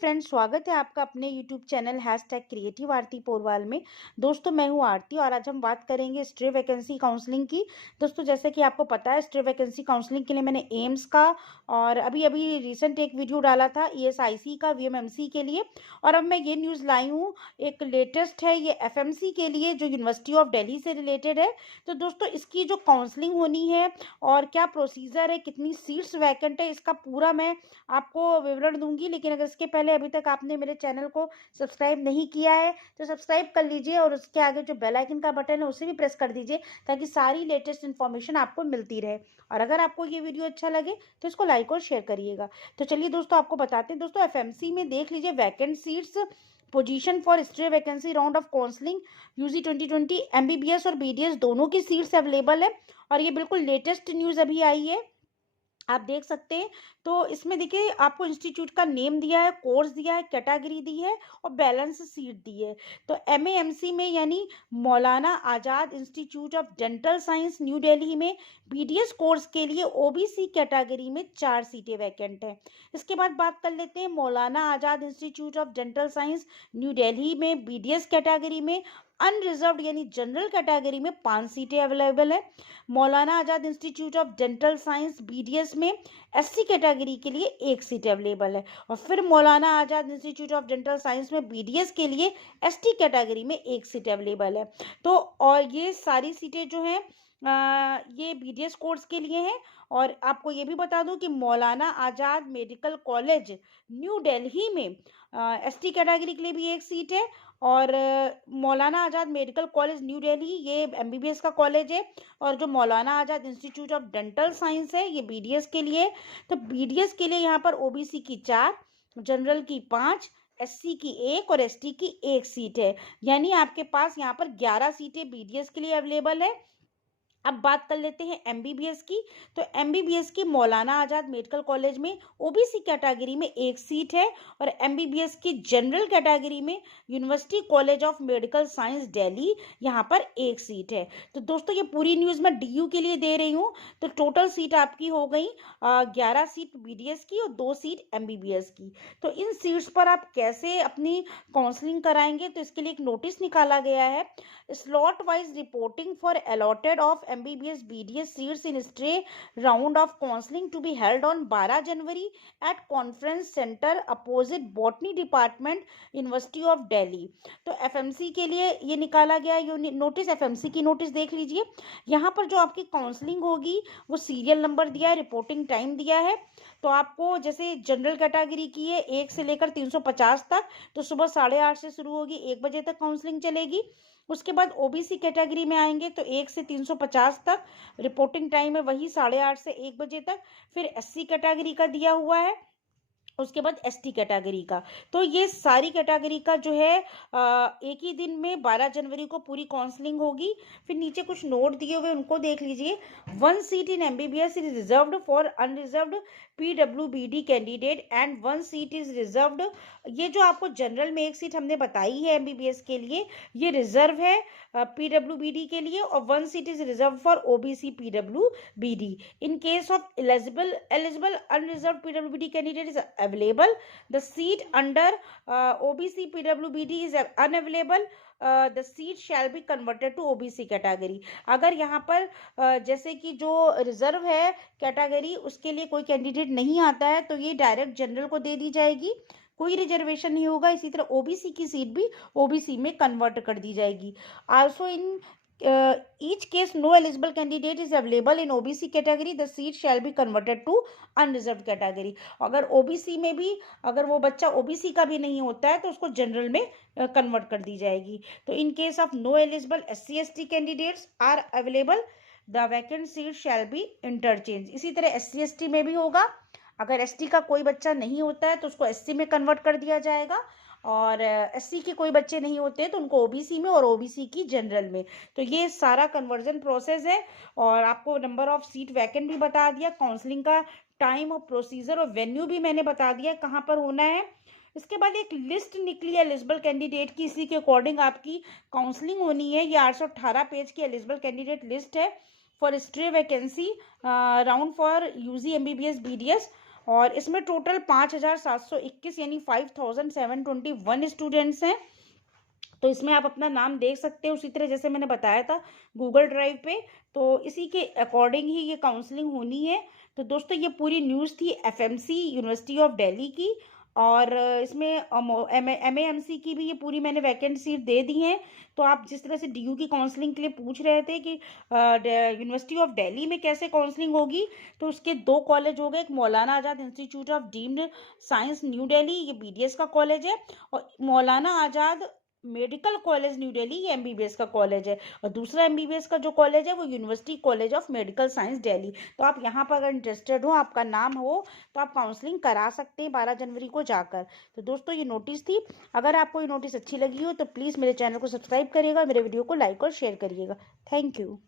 Friends, स्वागत है आपका अपने यूट्यूब चैनल #क्रिएटिव आरती पोरवाल में। दोस्तों, मैं हूं आरती और आज हम बात करेंगे स्ट्रे वैकेंसी काउंसलिंग की। दोस्तों, जैसे कि आपको पता है, स्ट्रे वैकेंसी काउंसलिंग के लिए मैंने एम्स का और अभी अभी रिसेंट एक वीडियो डाला था ईएसआईसी का वीएमएमसी के लिए। और अब मैं ये न्यूज़ लाई हूँ, एक लेटेस्ट है ये एफएमसी के लिए, जो यूनिवर्सिटी ऑफ दिल्ली से रिलेटेड है। तो दोस्तों, इसकी जो काउंसलिंग होनी है और क्या प्रोसीजर है, कितनी सीट्स वैकेंट है, इसका पूरा मैं आपको विवरण दूंगी। लेकिन अगर इसके पहले अभी तक आपने मेरे चैनल को सब्सक्राइब नहीं किया है तो सब्सक्राइब कर लीजिए और उसके आगे जो बेल आइकन का बटन है उसे भी प्रेस कर दीजिए, ताकि सारी लेटेस्ट इन्फॉर्मेशन आपको मिलती रहे। और अगर आपको ये वीडियो अच्छा लगे तो इसको लाइक और शेयर करिएगा। तो चलिए दोस्तों, आपको बताते हैं। दोस्तों, एफएमसी में देख लीजिए, vacant seats, position for stray vacancy round of counselling UG 2020, MBBS और बीडीएस दोनों की सीट्स अवेलेबल है। और ये बिल्कुल लेटेस्ट न्यूज़ अभी आई है, आप देख सकते हैं। तो इसमें देखिए, आपको इंस्टीट्यूट का नेम दिया है, कोर्स दिया है, कैटेगरी दी है और बैलेंस सीट दी है। तो एमएएमसी में यानी Maulana Azad Institute of Dental Science New Delhi में बीडीएस कोर्स के लिए ओबीसी कैटेगरी में 4 सीटें वैकेंट हैं। इसके बाद बात कर लेते हैं Maulana Azad Institute of Dental Science New Delhi में बीडीएस कैटेगरी में अनरिजर्व्ड यानी जनरल कैटेगरी में 5 सीटें अवेलेबल है। Maulana Azad Institute of Dental Science BDS में एससी कैटेगरी के लिए 1 सीट अवेलेबल है। और फिर Maulana Azad Institute of Dental Science में बीडीएस के लिए एसटी कैटेगरी में 1 सीट अवेलेबल है। तो और ये सारी सीटें जो हैं ये बीडीएस कोर्स के लिए हैं। और आपको ये भी बता दूं कि मौलाना आज़ाद मेडिकल कॉलेज न्यू दिल्ली में एसटी कैटेगरी के लिए भी 1 सीट है। और मौलाना आज़ाद मेडिकल कॉलेज न्यू दिल्ली ये एमबीबीएस का कॉलेज है। और जो मौलाना Azad Institute of Dental science है ये बीडीएस के लिए। तो बीडीएस के लिए यहाँ पर ओबीसी की 4, जनरल की 5, एससी की 1 और एसटी की 1 सीट है। यानी आपके पास यहाँ पर 11 सीटें बीडीएस के लिए अवेलेबल है। अब बात कर लेते हैं एमबीबीएस की। तो एमबीबीएस की मौलाना आज़ाद मेडिकल कॉलेज में ओबीसी कैटेगरी में 1 सीट है। और एमबीबीएस की जनरल कैटेगरी में university college of medical science Delhi यहाँ पर 1 सीट है। तो दोस्तों, ये पूरी न्यूज़ मैं डीयू के लिए दे रही हूँ। तो टोटल सीट आपकी हो गई 11 सीट बीडीएस की और 2 सीट एमबीबीएस की। तो इन सीट्स पर आप कैसे अपनी काउंसलिंग कराएंगे, तो इसके लिए एक नोटिस निकाला गया है। Slot wise reporting for allotted of MBBS BDS seats in stray round of counseling to be held on 12 January at conference center opposite botany department university of Delhi. तो एफएमसी के लिए ये निकाला गया नोटिस। एफएमसी की नोटिस देख लीजिए। यहाँ पर जो आपकी काउंसलिंग होगी वो सीरियल नंबर दिया है, रिपोर्टिंग टाइम दिया है। तो आपको जैसे जनरल कैटेगरी की है 1 से लेकर 350 तक, तो सुबह 8:30 से शुरू होगी, 1 बजे तक काउंसलिंग चलेगी। उसके बाद ओबीसी कैटेगरी में आएंगे तो 1 से 350 तक रिपोर्टिंग टाइम है, वही 8:30 से 1 बजे तक। फिर एससी कैटेगरी का दिया हुआ है, उसके बाद एसटी कैटेगरी का। तो ये सारी कैटेगरी का जो है एक ही दिन में 12 जनवरी को पूरी काउंसलिंग होगी। फिर नीचे कुछ नोट दिए हुए उनको देख लीजिए। 1 seat in MBBS is reserved for unreserved PWBD candidate and 1 seat is reserved. ये जो आपको जनरल में 1 सीट हमने बताई है एमबीबीएस के लिए, ये रिजर्व है पीडब्ल्यूबीडी के लिए। और 1 seat is reserve for OBC PWBD. In case of eligible unreserved PWBD candidate is available, the seat under OBC PWBD is unavailable, the seat shall be converted to OBC category। अगर यहाँ पर जैसे कि जो reserve है category, उसके लिए कोई कैंडिडेट नहीं आता है तो ये डायरेक्ट जनरल को दे दी जाएगी, कोई रिजर्वेशन नहीं होगा। इसी तरह ओबीसी की सीट भी ओबीसी में कन्वर्ट कर दी जाएगी। Also in each case no eligible candidate is available in OBC category, the seat shall be converted to unreserved category। अगर OBC में भी अगर वो बच्चा OBC का भी नहीं होता है तो उसको जनरल में कन्वर्ट कर दी जाएगी। तो in case of no eligible SC ST candidates are available, the vacant seat shall be interchanged। इसी तरह SC ST में भी होगा। अगर ST का कोई बच्चा नहीं होता है तो उसको SC में कन्वर्ट कर दिया जाएगा। और एससी के कोई बच्चे नहीं होते हैं तो उनको ओबीसी में और ओबीसी की जनरल में। तो ये सारा कन्वर्जन प्रोसेस है। और आपको नंबर ऑफ सीट वैकेंट भी बता दिया, काउंसलिंग का टाइम और प्रोसीजर और वेन्यू भी मैंने बता दिया कहाँ पर होना है। इसके बाद एक लिस्ट निकली है एलिजिबल कैंडिडेट की, इसी के अकॉर्डिंग आपकी काउंसलिंग होनी है। ये 818 पेज की एलिजिबल कैंडिडेट लिस्ट है for stray vacancy round for UG MBBS BDS. और इसमें टोटल 5,721 यानी 5,721 स्टूडेंट्स हैं। तो इसमें आप अपना नाम देख सकते हैं, उसी तरह जैसे मैंने बताया था गूगल ड्राइव पे, तो इसी के अकॉर्डिंग ही ये काउंसलिंग होनी है। तो दोस्तों ये पूरी न्यूज़ थी एफएमसी यूनिवर्सिटी ऑफ दिल्ली की, और इसमें एमएएमसी की भी ये पूरी मैंने वैकेंट सीट दे दी हैं। तो आप जिस तरह से डीयू की काउंसलिंग के लिए पूछ रहे थे कि यूनिवर्सिटी ऑफ दिल्ली में कैसे काउंसलिंग होगी, तो उसके दो कॉलेज हो गए, एक Maulana Azad Institute of Deemed Science New Delhi, ये बीडीएस का कॉलेज है, और मौलाना आज़ाद मेडिकल कॉलेज न्यू दिल्ली, ये एमबीबीएस का कॉलेज है, और दूसरा एमबीबीएस का जो कॉलेज है वो university college of medical science Delhi. तो आप यहाँ पर अगर इंटरेस्टेड हो, आपका नाम हो, तो आप काउंसलिंग करा सकते हैं 12 जनवरी को जाकर। तो दोस्तों ये नोटिस थी, अगर आपको ये नोटिस अच्छी लगी हो तो प्लीज़ मेरे चैनल को सब्सक्राइब करिएगा, मेरे वीडियो को लाइक और शेयर करिएगा। Thank you.